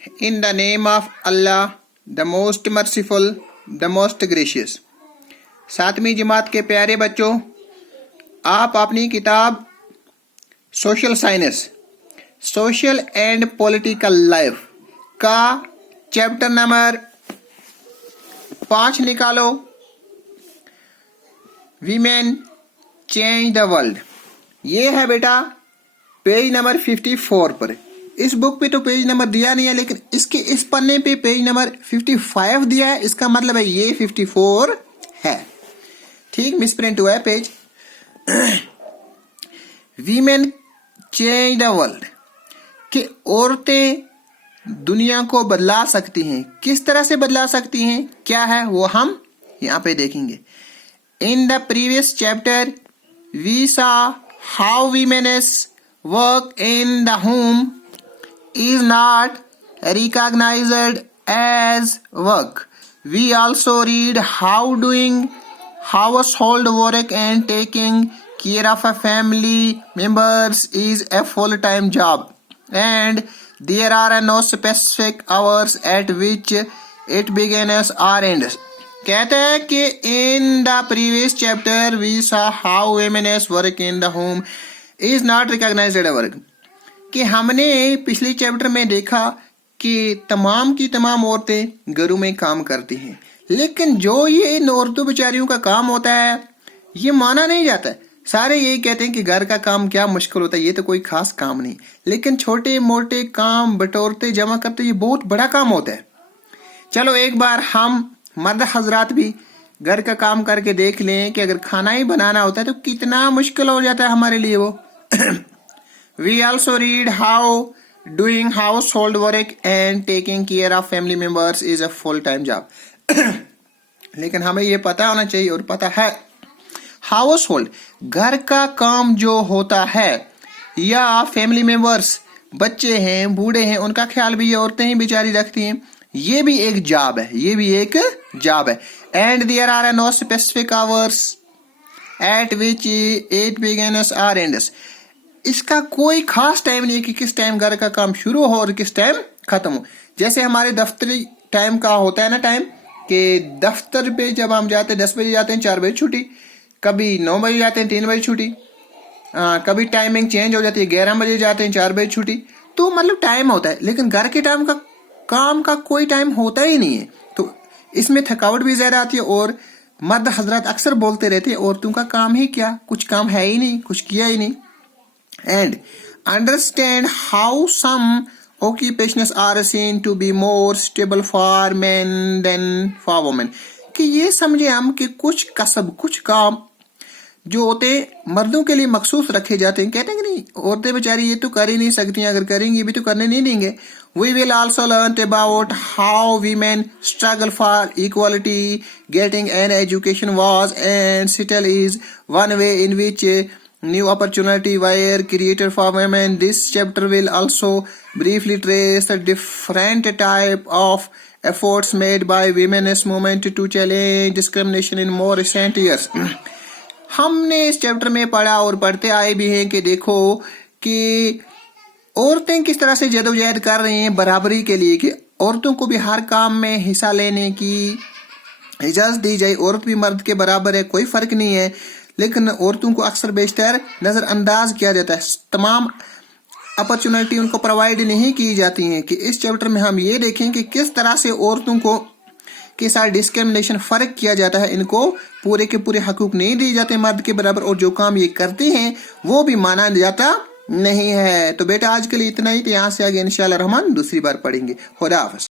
In the name of Allah, the most merciful, the most gracious। सातवीं जमात के प्यारे बच्चों, आप अपनी किताब social science, social and political life का चैप्टर नंबर 5 निकालो। Women change the world. ये है बेटा पेज नंबर 54 पर। इस बुक पे तो पेज नंबर दिया नहीं है, लेकिन इसके इस पन्ने पे पेज नंबर 55 दिया है। इसका मतलब है ये 54 है। ठीक, मिसप्रिंट हुआ है page. Women change the world कि औरतें दुनिया को बदला सकती हैं। किस तरह से बदला सकती हैं, क्या है वो हम यहाँ पे देखेंगे। In the previous chapter we saw how women's work in the home is not recognized as work. We also read how doing household work and taking care of a family members is a full-time job, and there are no specific hours at which it begins or ends. कहते हैं कि in the previous chapter we saw how women's work in the home is not recognized as work। कि हमने पिछले chapter में देखा कि तमाम की तमाम औरतें घरों में काम करती हैं, लेकिन जो ये इन औरतों बेचारियों का काम होता है ये माना नहीं जाता। सारे यही कहते हैं कि घर का काम क्या मुश्किल होता है, ये तो कोई खास काम नहीं, लेकिन छोटे मोटे काम बटोरते जमा करते ये बहुत बड़ा काम होता है। चलो एक बार हम मर्द हजरात भी घर का काम करके देख लें कि अगर खाना ही बनाना होता है तो कितना मुश्किल हो जाता है हमारे लिए वो। We also read how doing household work and taking care of family members is a full-time job। लेकिन हमें ये पता होना चाहिए, और पता है, हाउस होल्ड घर का काम जो होता है, या फैमिली मेंबर्स बच्चे हैं बूढ़े हैं उनका ख्याल भी ये औरतें ही बेचारी रखती हैं। ये भी एक जॉब है, ये भी एक जॉब है। And there are no specific hours at which it begins और एंड्स। इसका कोई खास टाइम नहीं है कि किस टाइम घर का काम शुरू हो और किस टाइम खत्म हो। जैसे हमारे दफ्तरी टाइम का होता है ना टाइम, कि दफ्तर पे जब हम जाते हैं 10 बजे जाते हैं 4 बजे छुट्टी, कभी 9 बजे जाते हैं 3 बजे छुट्टी, कभी टाइमिंग चेंज हो जाती है 11 बजे जाते हैं 4 बजे छुट्टी। तो मतलब टाइम होता है, लेकिन घर के टाइम का काम का कोई टाइम होता ही नहीं है। तो इसमें थकावट भी ज्यादा आती है, और मर्द हजरात अक्सर बोलते रहते हैं औरतों का काम ही क्या, कुछ काम है ही नहीं, कुछ किया ही नहीं। And understand how some occupations are seen to be more stable for men than for women। कि ये समझे हम कि कुछ कसब, कुछ काम जो होते मर्दों के लिए मखसूस रखे जाते हैं। कहते हैं कि नहीं औरतें बेचारी ये तो कर ही नहीं सकती, अगर करेंगी भी तो करने नहीं देंगे। We will also learn about how women struggle for equality, getting an education was and still is one way in which new opportunity were created for women। This chapter will also briefly trace the different type of efforts made by women's movement to challenge discrimination in more recent years। हमने इस chapter में पढ़ा और पढ़ते आए भी हैं कि देखो कि औरतें किस तरह से जदोजहद कर रही हैं बराबरी के लिए, कि औरतों को भी हर काम में हिस्सा लेने की इजाजत दी जाए। औरत भी मर्द के बराबर है, कोई फर्क नहीं है, लेकिन औरतों को अक्सर बेशतर नजरअंदाज किया जाता है। तमाम अपॉर्चुनिटी उनको प्रोवाइड नहीं की जाती हैं। कि इस चैप्टर में हम ये देखें कि किस तरह से औरतों को के साथ डिस्क्रिमिनेशन फर्क किया जाता है, इनको पूरे के पूरे हकूक नहीं दिए जाते मर्द के बराबर, और जो काम ये करते हैं वो भी माना जाता नहीं है। तो बेटा आज के लिए इतना ही, तो यहाँ से आगे इंशाअल्लाह रहमान दूसरी बार पढ़ेंगे। खुदा हाफिज़।